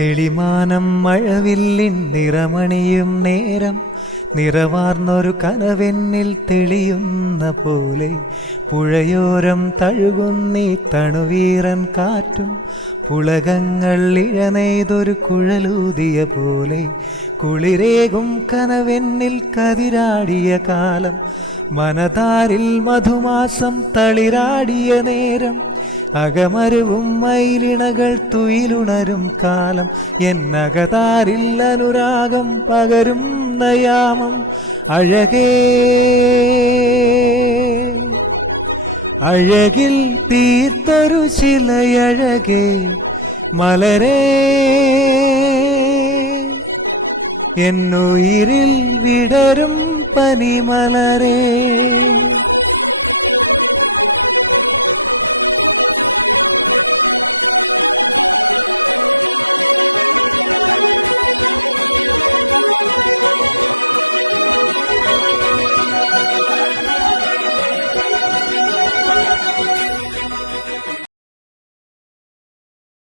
തെളിമാനം മഴവില്ലിൻ നിറമണിയും നേരം നിറവാർന്നൊരു കനവെന്നിൽ തെളിയുന്ന പോലെ പുഴയോരം തഴുകുന്നീ തണുവീറൻ കാറ്റും പുളകങ്ങൾ ഇഴനെയ്തൊരു കുഴലൂതിയ പോലെ കുളിരേകും കനവെന്നിൽ കതിരാടിയ കാലം മനതാരിൽ മധുമാസം തളിരാടിയ നേരം അകമരുവും മയിലിണകൾ തുയിലുണരും കാലം എന്നകതാരിൽ അനുരാഗം പകരുന്ന യാമം അഴകേ അഴകിൽ തീർത്തൊരു ശിലയഴകേ മലരേ